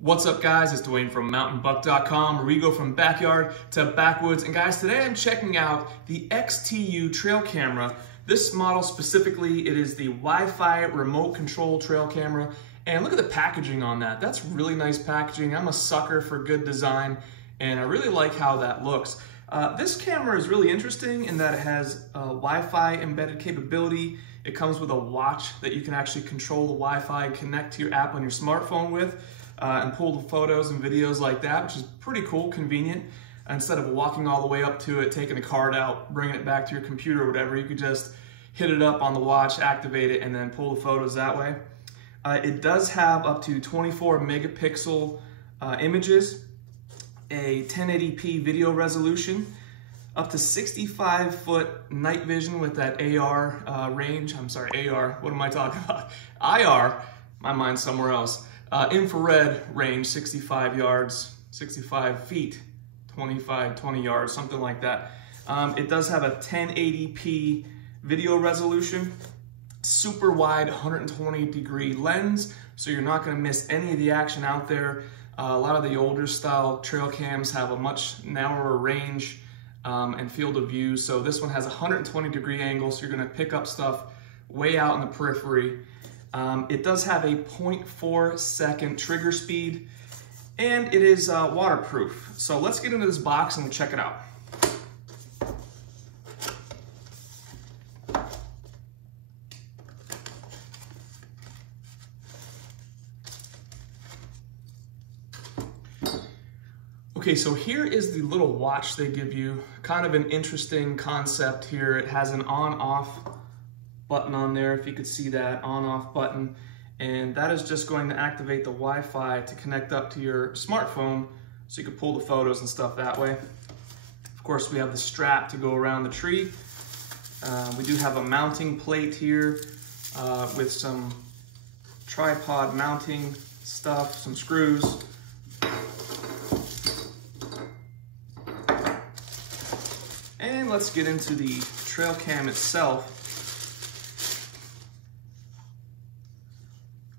What's up guys, it's Dwayne from mountainbuck.com, where we go from backyard to backwoods. And guys, today I'm checking out the XTU Trail Camera. This model specifically, it is the Wi-Fi remote control trail camera. And look at the packaging on that. That's really nice packaging. I'm a sucker for good design, and I really like how that looks. This camera is really interesting in that it has Wi-Fi embedded capability. It comes with a watch that you can actually control the Wi-Fi, connect to your app on your smartphone with. And pull the photos and videos like that, which is pretty cool, convenient. Instead of walking all the way up to it, taking the card out, bringing it back to your computer or whatever, you could just hit it up on the watch, activate it, and then pull the photos that way. It does have up to 24 megapixel images, a 1080p video resolution, up to 65-foot night vision with that AR range. I'm sorry, AR, what am I talking about? IR, my mind's somewhere else. Infrared range, 65 yards, 65 feet, 20 yards, something like that. It does have a 1080p video resolution, super wide 120-degree lens, so you're not going to miss any of the action out there. A lot of the older style trail cams have a much narrower range and field of view, so this one has a 120-degree angle, so you're going to pick up stuff way out in the periphery. It does have a 0.4 second trigger speed, and it is waterproof. So let's get into this box and we'll check it out. Okay, so here is the little watch they give you. Kind of an interesting concept here. It has an on-off button on there, if you could see that on-off button, and that is just going to activate the Wi-Fi to connect up to your smartphone so you can pull the photos and stuff that way. Of course, we have the strap to go around the tree. We do have a mounting plate here with some tripod mounting stuff, some screws. And let's get into the trail cam itself.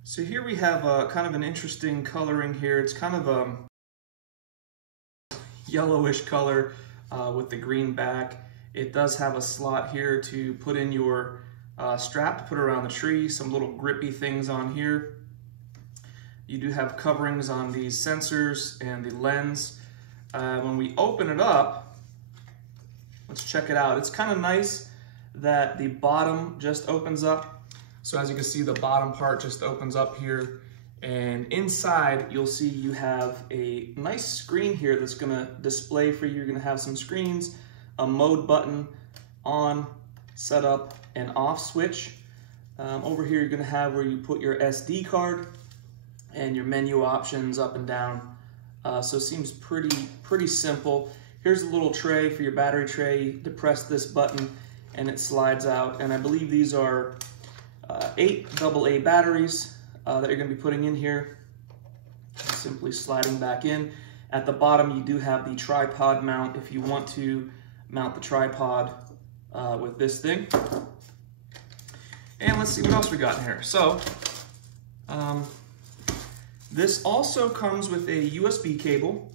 So here we have kind of an interesting coloring here. It's kind of a yellowish color with the green back. It does have a slot here to put in your strap to put around the tree, some little grippy things on here. You do have coverings on these sensors and the lens. When we open it up, let's check it out. It's kind of nice that the bottom just opens up. So as you can see, the bottom part just opens up here, and inside you'll see you have a nice screen here that's gonna display for you. You're gonna have some screens, a mode button, on, setup, and off switch. Over here you're gonna have where you put your SD card and your menu options up and down. So it seems pretty simple. Here's a little tray for your battery tray. You depress this button and it slides out, and I believe these are 8 AA batteries that you're going to be putting in here. Simply sliding back in. At the bottom you do have the tripod mount if you want to mount the tripod with this thing. And let's see what else we got in here. So this also comes with a USB cable.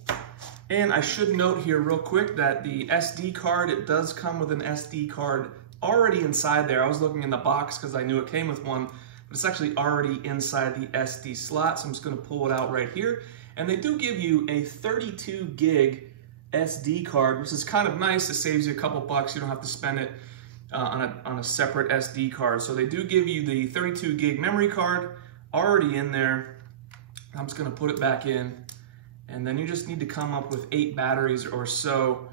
And I should note here real quick that the SD card, it does come with an SD card already inside there. I was looking in the box because I knew it came with one, but it's actually already inside the SD slot. So I'm just going to pull it out right here. And they do give you a 32 gig SD card, which is kind of nice. It saves you a couple bucks. You don't have to spend it on a separate SD card. So they do give you the 32 gig memory card already in there. I'm just going to put it back in. And then you just need to come up with 8 batteries or so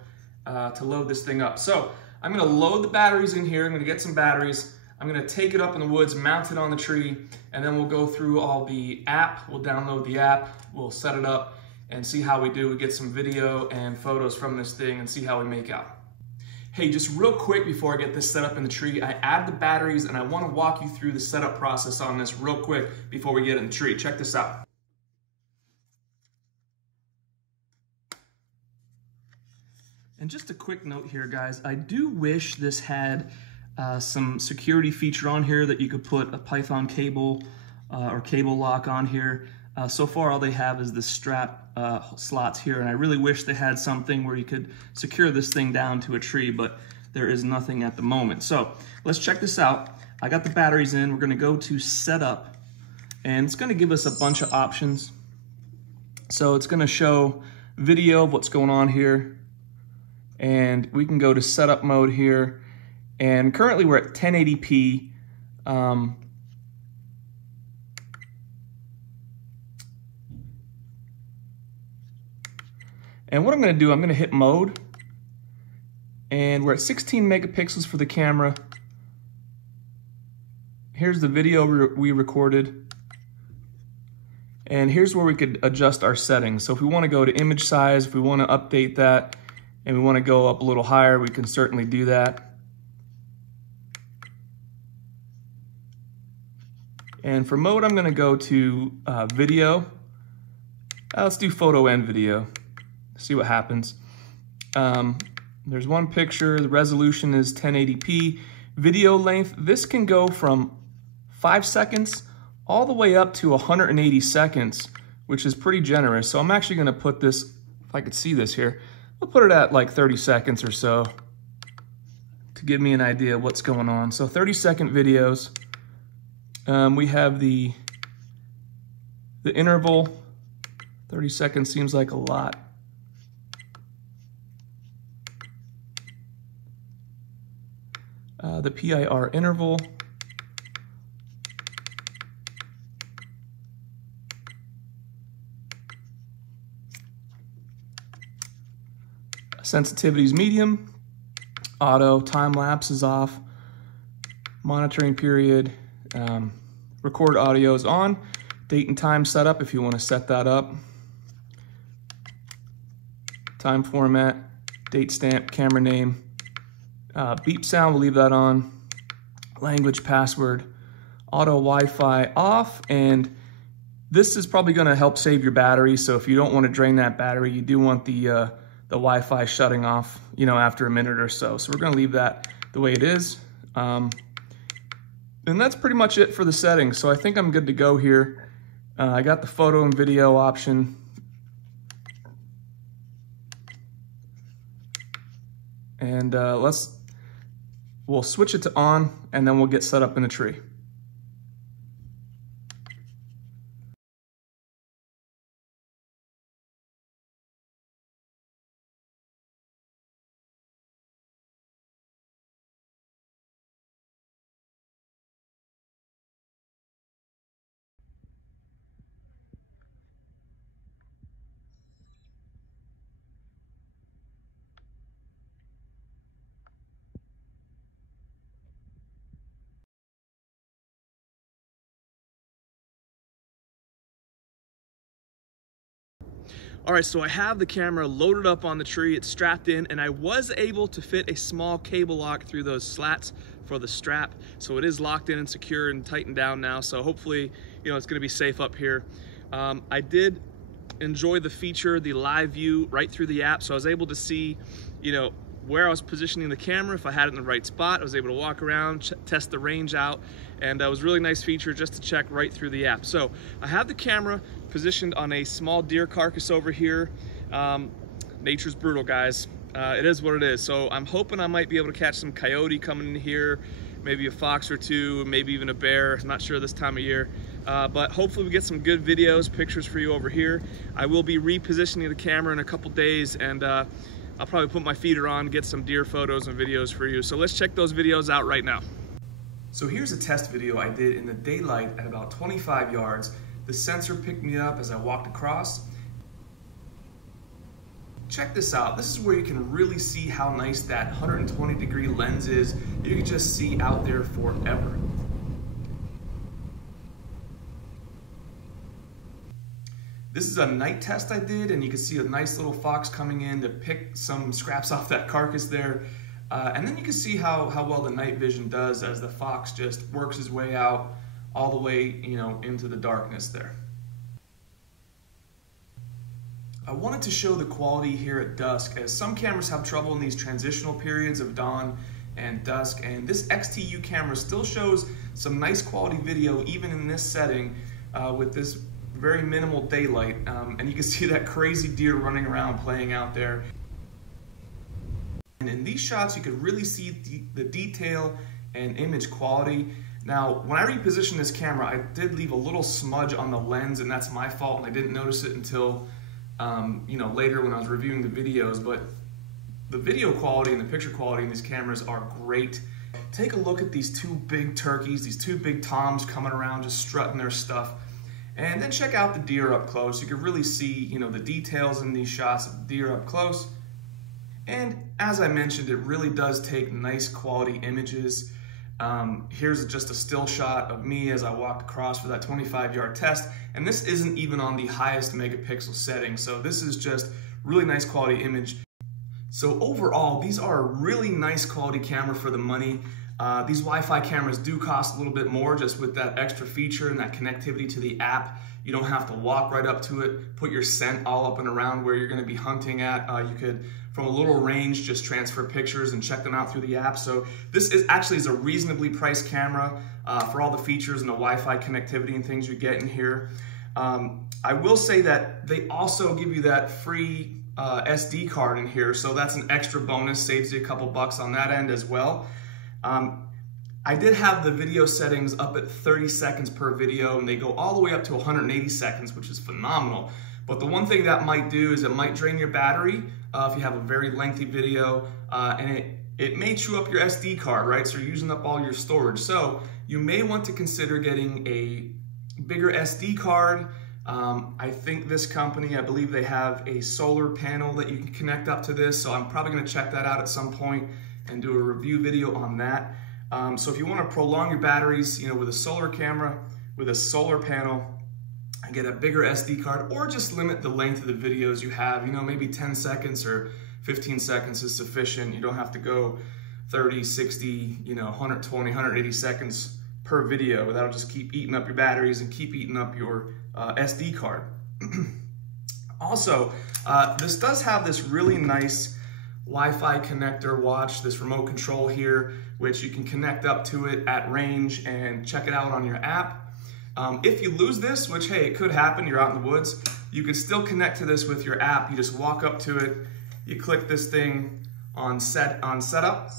to load this thing up. So I'm gonna load the batteries in here. I'm gonna get some batteries. I'm gonna take it up in the woods, mount it on the tree, and then we'll go through all the app. We'll download the app, we'll set it up, and see how we do. We get some video and photos from this thing and see how we make out. Hey, just real quick before I get this set up in the tree, I add the batteries and I wanna walk you through the setup process on this real quick before we get in the tree. Check this out. And just a quick note here, guys, I do wish this had some security feature on here that you could put a Python cable or cable lock on here. So far all they have is the strap slots here, and I really wish they had something where you could secure this thing down to a tree, but there is nothing at the moment. So let's check this out. I got the batteries in. We're gonna go to setup, and it's gonna give us a bunch of options. So it's gonna show video of what's going on here, and we can go to setup mode here, and currently we're at 1080p. And what I'm gonna do, I'm gonna hit mode, and we're at 16 megapixels for the camera. Here's the video we recorded. And here's where we could adjust our settings. So if we wanna go to image size, if we wanna update that, and we wanna go up a little higher, we can certainly do that. And for mode, I'm gonna go to video. Let's do photo and video. See what happens. There's one picture, the resolution is 1080p. Video length, this can go from 5 seconds all the way up to 180 seconds, which is pretty generous. So I'm actually gonna put this, if I could see this here, I'll put it at like 30 seconds or so to give me an idea of what's going on. So 30-second videos. We have the interval. 30 seconds seems like a lot. The PIR interval. Sensitivity is medium. Auto, time lapse is off. Monitoring period. Record audio is on. Date and time setup if you want to set that up. Time format, date stamp, camera name. Beep sound, we'll leave that on. Language, password, auto Wi-Fi off, and this is probably going to help save your battery. So if you don't want to drain that battery, you do want the Wi-Fi shutting off, you know, after a minute or so. So we're going to leave that the way it is. And that's pretty much it for the settings. So I think I'm good to go here. I got the photo and video option. And we'll switch it to on, and then we'll get set up in the tree. All right, so I have the camera loaded up on the tree, it's strapped in, and I was able to fit a small cable lock through those slats for the strap. So it is locked in and secure and tightened down now. So hopefully, you know, it's gonna be safe up here. I did enjoy the feature, the live view right through the app. So I was able to see, you know, where I was positioning the camera, if I had it in the right spot. I was able to walk around, test the range out, and it was a really nice feature just to check right through the app. So I have the camera positioned on a small deer carcass over here. Nature's brutal, guys. It is what it is. So I'm hoping I might be able to catch some coyote coming in here, maybe a fox or two, maybe even a bear. I'm not sure this time of year. But hopefully we get some good videos, pictures for you over here. I will be repositioning the camera in a couple days, and I'll probably put my feeder on, get some deer photos and videos for you. So let's check those videos out right now. So here's a test video I did in the daylight at about 25 yards. The sensor picked me up as I walked across. Check this out. This is where you can really see how nice that 120-degree lens is. You can just see out there forever. This is a night test I did, and you can see a nice little fox coming in to pick some scraps off that carcass there. And then you can see how well the night vision does as the fox just works his way out all the way, you know, into the darkness there. I wanted to show the quality here at dusk, as some cameras have trouble in these transitional periods of dawn and dusk, and this XTU camera still shows some nice quality video even in this setting with this very minimal daylight, and you can see that crazy deer running around playing out there. And in these shots, you could really see the detail and image quality. Now, when I repositioned this camera, I did leave a little smudge on the lens, and that's my fault, and I didn't notice it until later when I was reviewing the videos. But the video quality and the picture quality in these cameras are great. Take a look at these two big turkeys, these two big toms coming around just strutting their stuff. And then check out the deer up close. You can really see, the details in these shots of the deer up close. And as I mentioned, it really does take nice quality images. Here's just a still shot of me as I walked across for that 25-yard test. And this isn't even on the highest megapixel setting. So this is just really nice quality image. So overall, these are a really nice quality camera for the money. These Wi-Fi cameras do cost a little bit more just with that extra feature and that connectivity to the app. You don't have to walk right up to it, put your scent all up and around where you're gonna be hunting at. You could, from a little range, just transfer pictures and check them out through the app. So this is actually a reasonably priced camera for all the features and the Wi-Fi connectivity and things you get in here. I will say that they also give you that free SD card in here, so that's an extra bonus, saves you a couple bucks on that end as well. I did have the video settings up at 30 seconds per video, and they go all the way up to 180 seconds, which is phenomenal. But the one thing that might do is it might drain your battery if you have a very lengthy video, and it may chew up your SD card, right? So you're using up all your storage. So you may want to consider getting a bigger SD card. I think this company, I believe they have a solar panel that you can connect up to this, so I'm probably gonna check that out at some point and do a review video on that. So if you wanna prolong your batteries, with a solar camera, with a solar panel, and get a bigger SD card, or just limit the length of the videos you have, maybe 10 seconds or 15 seconds is sufficient. You don't have to go 30, 60, 120, 180 seconds per video. That'll just keep eating up your batteries and keep eating up your SD card. Also, this does have this really nice Wi-Fi connector watch, this remote control here, which you can connect up to it at range and check it out on your app. If you lose this, which, hey, it could happen, you're out in the woods, you can still connect to this with your app. You just walk up to it, you click this thing on setup,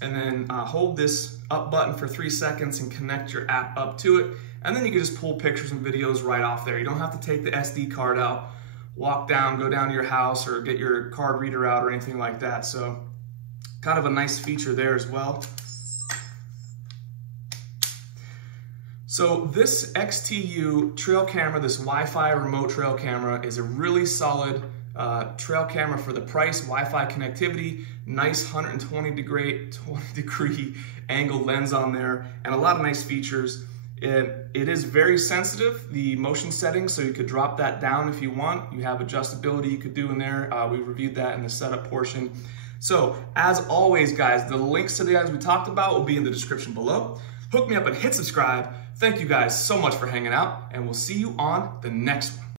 and then hold this up button for 3 seconds and connect your app up to it. And then you can just pull pictures and videos right off there. You don't have to take the SD card out, walk down, go down to your house, or get your card reader out or anything like that. So kind of a nice feature there as well. So this XTU trail camera, this Wi-Fi remote trail camera, is a really solid trail camera for the price. Wi-Fi connectivity, nice 120 degree angle lens on there, and a lot of nice features. It is very sensitive, the motion settings, so you could drop that down if you want. You have adjustability you could do in there. We reviewed that in the setup portion. So as always, guys, the links to the items we talked about will be in the description below. Hook me up and hit subscribe. Thank you guys so much for hanging out, and we'll see you on the next one.